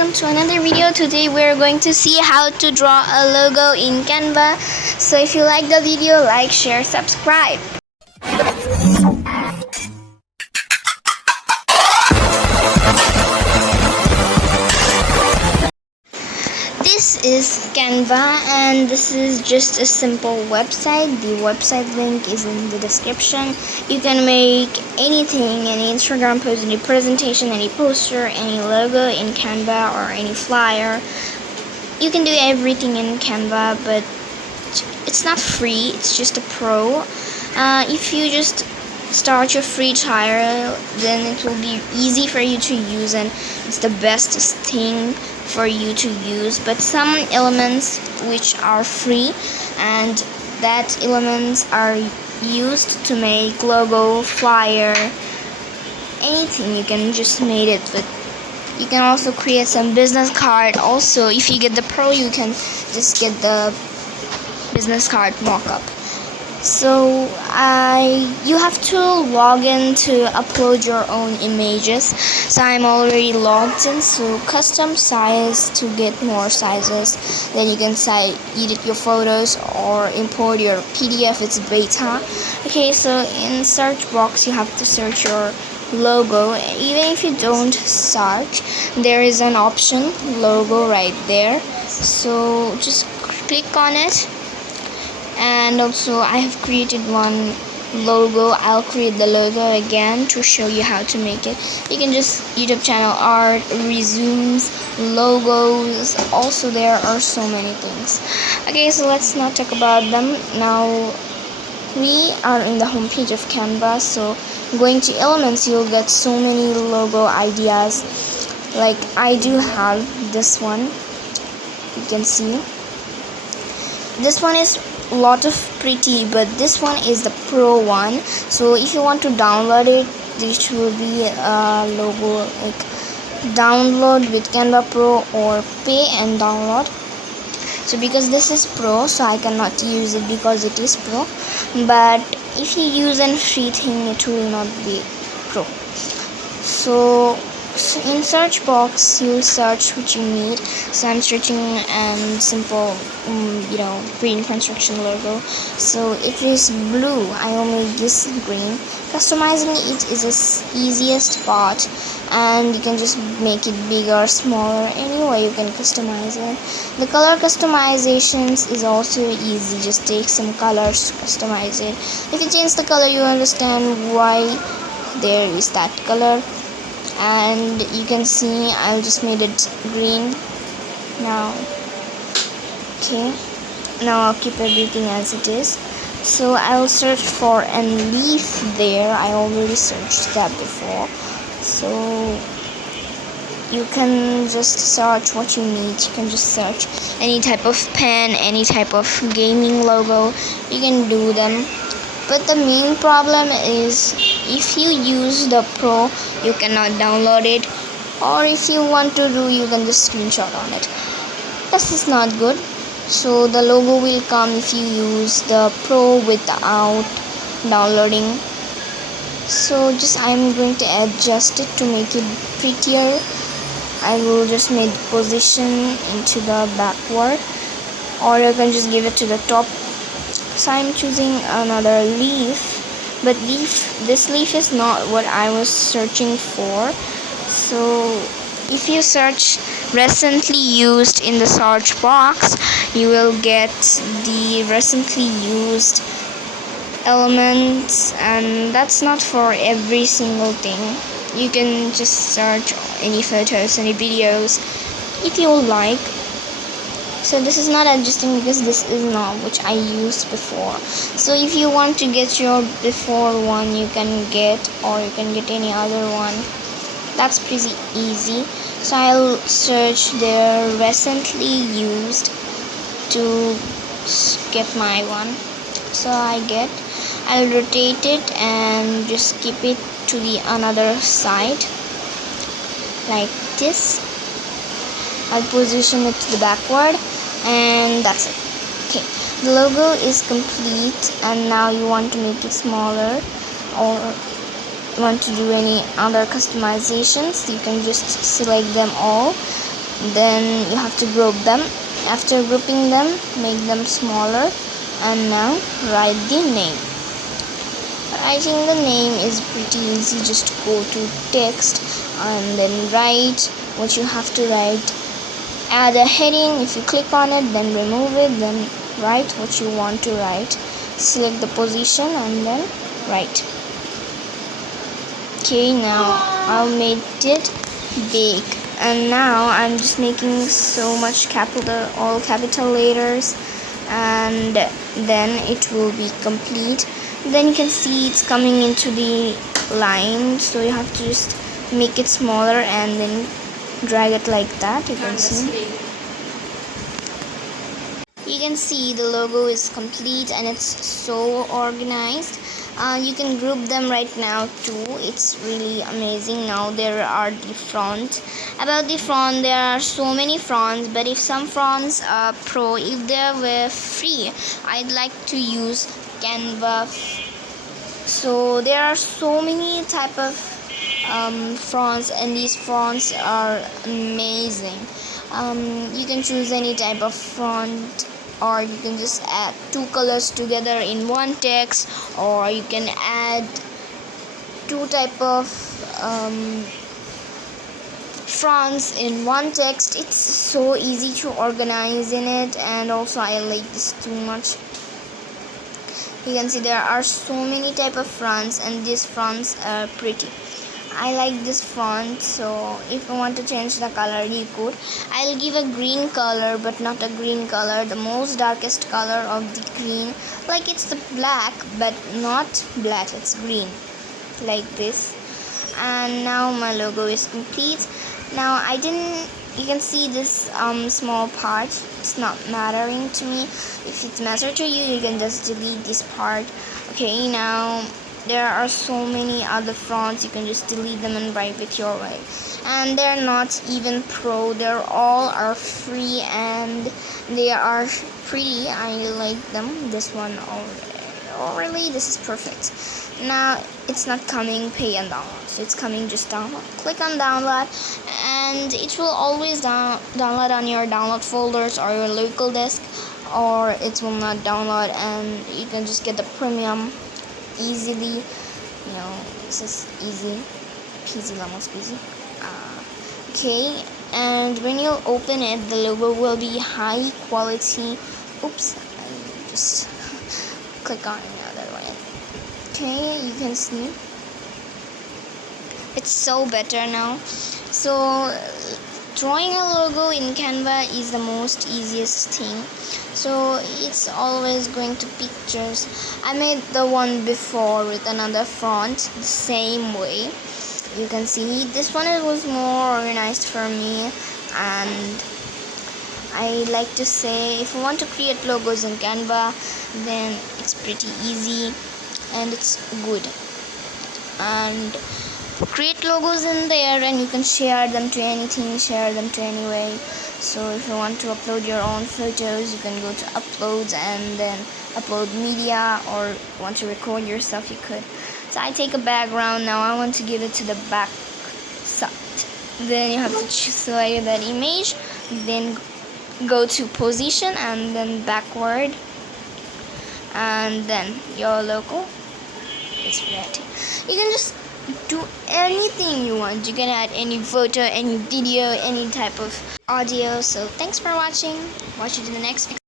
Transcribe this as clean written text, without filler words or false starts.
welcome to another video. Today we're going to see how to draw a logo in Canva. So if you like the video, like, share, subscribe. This is Canva and this is just a simple website. The website link is in the description. You can make anything, any Instagram post, any presentation, any poster, any logo in Canva or any flyer. You can do everything in Canva, but it's not free, it's just a pro. If you just start your free trial, then it will be easy for you to use and it's the best thing for you to use. But some elements which are free, and that elements are used to make logo, flyer, anything, you can just make it with. You can also create some business card. Also, if you get the pro, you can just get the business card mock-up. So you have to log in to upload your own images. So I'm already logged in. So custom size to get more sizes. Then you can edit your photos or import your PDF. It's beta. Okay, so in search box you have to search your logo. Even if you don't search, there is an option logo right there. So just click on it. And also I have created one logo. I'll create the logo again to show you how to make it. You can just YouTube channel art, resumes, logos. Also there are so many things. Okay, so let's not talk about them now. We are in the homepage of Canva. So going to elements, you'll get so many logo ideas. Like I do have this one. You can see this one is lot of pretty, but this one is the pro one. So if you want to download it, this will be a logo like download with Canva Pro or pay and download. So because this is pro, so I cannot use it because it is pro, but if you use a free thing, it will not be pro. So in search box you'll search what you need. So I'm searching simple green construction logo. So it is blue, I will make this green. Customizing it is the easiest part, and you can just make it bigger, smaller, anyway you can customize it. The color customizations is also easy. Just take some colors to customize it. If you change the color, you understand why there is that color. And you can see I just made it green now. Okay, now I'll keep everything as it is. So I'll search for a leaf there. I already searched that before. So you can just search what you need. You can just search any type of pen, any type of gaming logo. You can do them. But the main problem is if you use the pro, you cannot download it, or if you want to do, you can just screenshot on it. This is not good. So the logo will come if you use the pro without downloading. So I'm going to adjust it to make it prettier. I will just make the position into the backward, or you can just give it to the top. So I'm choosing another leaf, but this leaf is not what I was searching for. So if you search recently used in the search box, you will get the recently used elements, and that's not for every single thing. You can just search any photos, any videos if you like. So this is not adjusting because this is not which I used before. So if you want to get your before one, you can get, or you can get any other one. That's pretty easy. So I'll search the recently used to get my one. So I'll rotate it and just keep it to the another side like this. I'll position it to the backward, and that's it. Okay, the logo is complete, and now you want to make it smaller, or want to do any other customizations, you can just select them all Then you have to group them. After grouping them, make them smaller, and now write the name. Writing the name is pretty easy. Just go to text and then write what you have to write. Add a heading. If you click on it, then remove it, then write what you want to write. Select the position and then write. Okay, now I'll make it big, and now I'm just making so much all capital letters, and then it will be complete. Then you can see it's coming into the line, so you have to just make it smaller and then drag it like that. You can see the logo is complete and it's so organized. You can group them right now too. It's really amazing. Now there are the font. About the font, there are so many fonts, but if some fonts are pro, if they were free, I'd like to use Canva. So there are so many type of fonts, and these fonts are amazing. You can choose any type of font, or you can just add two colors together in one text, or you can add two type of fonts in one text. It's so easy to organize in it, and also I like this too much. You can see there are so many type of fonts, and these fonts are pretty. I like this font, so if you want to change the color, you could. I'll give a green color, but not a green color, the most darkest color of the green, like it's the black but not black, it's green, like this. And now my logo is complete. Now you can see this small part. It's not mattering to me. If it matters to you, you can just delete this part. Okay, now there are so many other fonts. You can just delete them and write it your way. And they're not even pro. They're all are free and they are pretty. I like them. This one already. This is perfect. Now it's not coming pay and download, so it's coming just download. Click on download, and it will always download on your download folders or your local disk, or it will not download, and you can just get the premium easily. This is easy peasy, lemon squeezy. Okay, and when you open it, the logo will be high quality. Oops, I just click on the other way. Okay, you can see it's so better now. So drawing a logo in Canva is the most easiest thing. So it's always going to pictures. I made the one before with another font the same way. You can see this one was more organized for me, and I like to say, if you want to create logos in Canva, then it's pretty easy and it's good. And create logos in there, and you can share them to anything, share them to anywhere. So if you want to upload your own photos, you can go to uploads and then upload media, or want to record yourself, you could. So I take a background. Now I want to give it to the back side. Then you have to select that image, then go to position and then backward, and then your logo is ready. You can just do anything you want. You can add any photo, any video, any type of audio. So thanks for watching. Watch it in the next